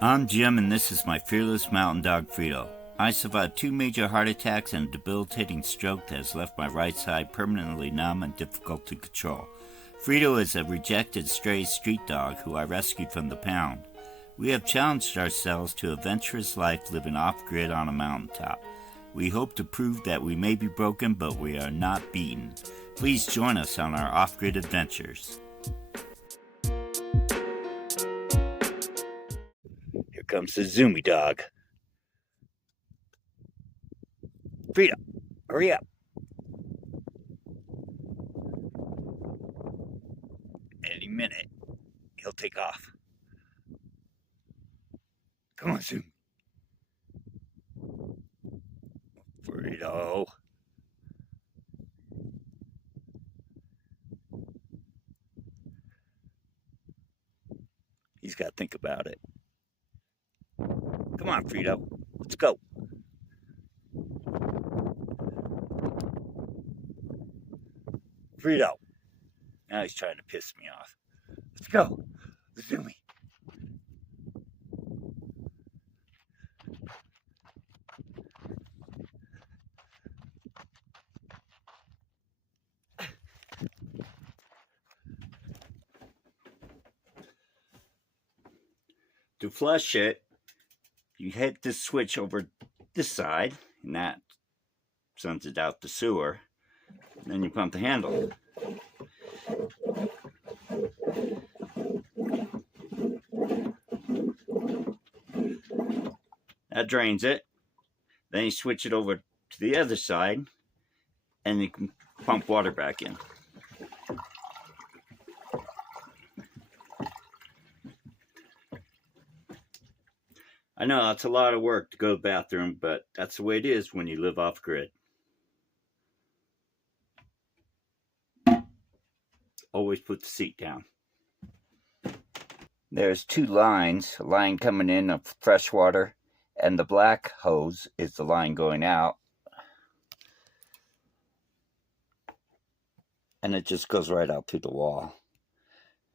I'm Jim, and this is my fearless mountain dog, Frito. I survived 2 major heart attacks and a debilitating stroke that has left my right side permanently numb and difficult to control. Frito is a rejected stray street dog who I rescued from the pound. We have challenged ourselves to a adventurous life living off-grid on a mountaintop. We hope to prove that we may be broken, but we are not beaten. Please join us on our off-grid adventures. Here comes the Zoomy dog. Frito, hurry up. Any minute, he'll take off. Come on, Zoom. Frito. He's got to think about it. Come on, Frito. Let's go. Frito. Now he's trying to piss me off. Let's go. Zoomy. To flush it, you hit this switch over this side, and that sends it out the sewer. And then you pump the handle. That drains it. Then you switch it over to the other side, and you can pump water back in. I know that's a lot of work to go to the bathroom, but that's the way it is when you live off grid. Always put the seat down. There's 2 lines, a line coming in of fresh water, and the black hose is the line going out. And it just goes right out through the wall.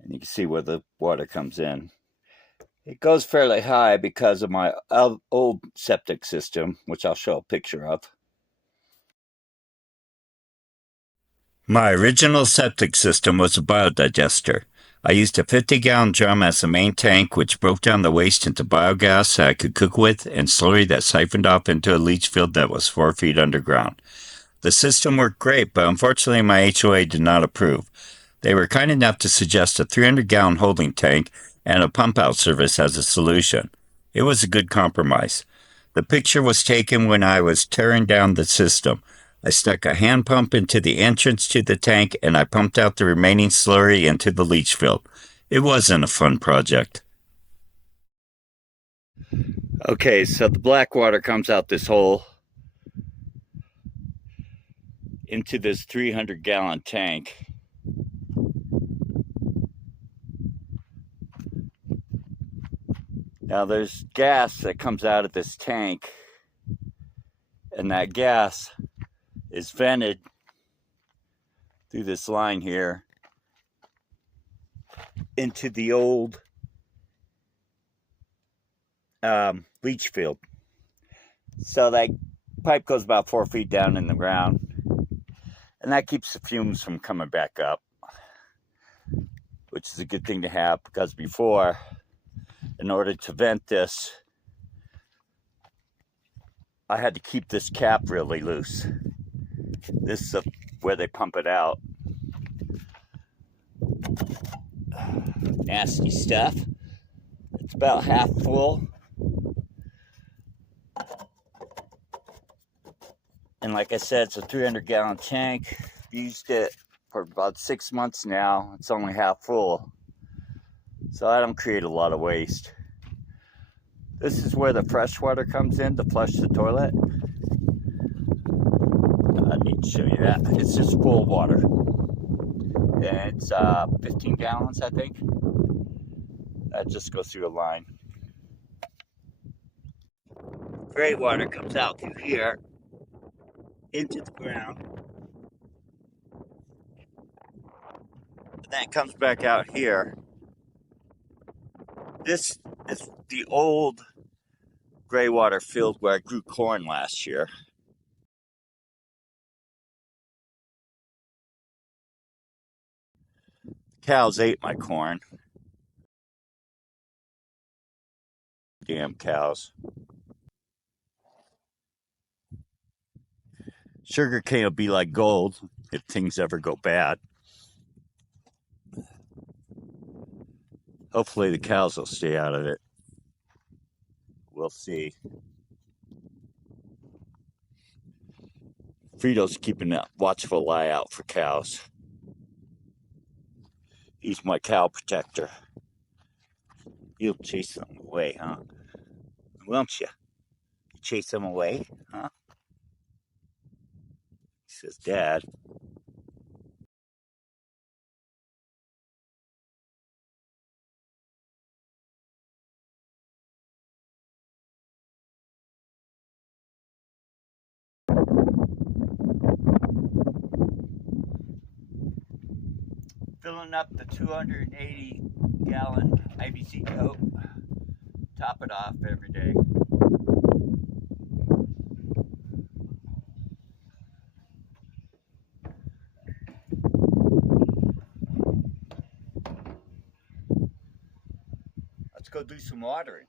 And you can see where the water comes in. It goes fairly high because of my old septic system, which I'll show a picture of. My original septic system was a biodigester. I used a 50-gallon drum as the main tank, which broke down the waste into biogas that I could cook with, and slurry that siphoned off into a leach field that was 4 feet underground. The system worked great, but unfortunately my HOA did not approve. They were kind enough to suggest a 300-gallon holding tank and a pump-out service as a solution. It was a good compromise. The picture was taken when I was tearing down the system. I stuck a hand pump into the entrance to the tank, and I pumped out the remaining slurry into the leach field. It wasn't a fun project. Okay, so the black water comes out this hole into this 300-gallon tank. Now there's gas that comes out of this tank, and that gas is vented through this line here into the old leach field. So that pipe goes about 4 feet down in the ground, and that keeps the fumes from coming back up, which is a good thing to have, because before, in order to vent this, I had to keep this cap really loose. This is where they pump it out. Nasty stuff. It's about half full. And like I said, it's a 300-gallon tank. I've used it for about 6 months now. It's only half full. So I don't create a lot of waste. This is where the fresh water comes in to flush the toilet. I need to show you that. It's just full water. And it's 15 gallons, I think. That just goes through a line. Gray water comes out through here into the ground. And then it comes back out here. These the old gray water field where I grew corn last year. Cows ate my corn. Damn cows. Sugar cane will be like gold if things ever go bad. Hopefully the cows will stay out of it. We'll see. Frito's keeping a watchful eye out for cows. He's my cow protector. You'll chase them away, huh? Won't you? You chase them away, huh? He says, Dad. Filling up the 280-gallon IBC tote. Top it off every day. Let's go do some watering.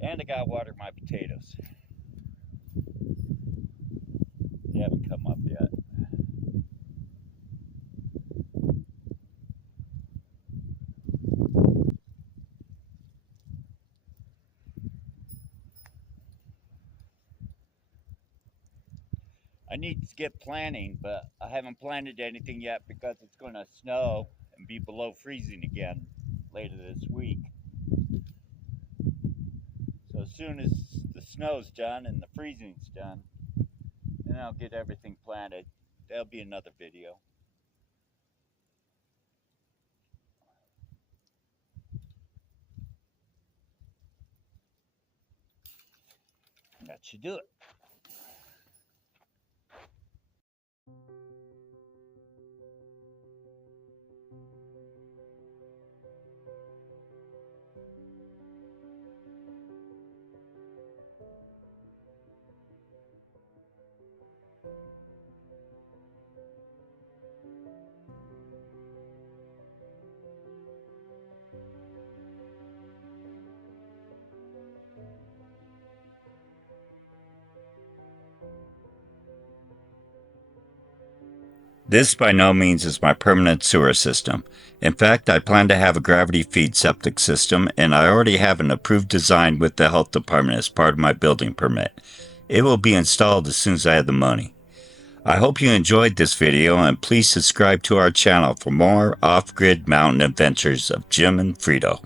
And I gotta water my potatoes. They haven't come up yet. I need to get planting, but I haven't planted anything yet because it's going to snow and be below freezing again later this week. So as soon as the snow's done and the freezing's done, then I'll get everything planted. There'll be another video. That should do it. This by no means is my permanent sewer system. In fact, I plan to have a gravity feed septic system, and I already have an approved design with the health department as part of my building permit. It will be installed as soon as I have the money. I hope you enjoyed this video, and please subscribe to our channel for more off-grid mountain adventures of Jim and Frito.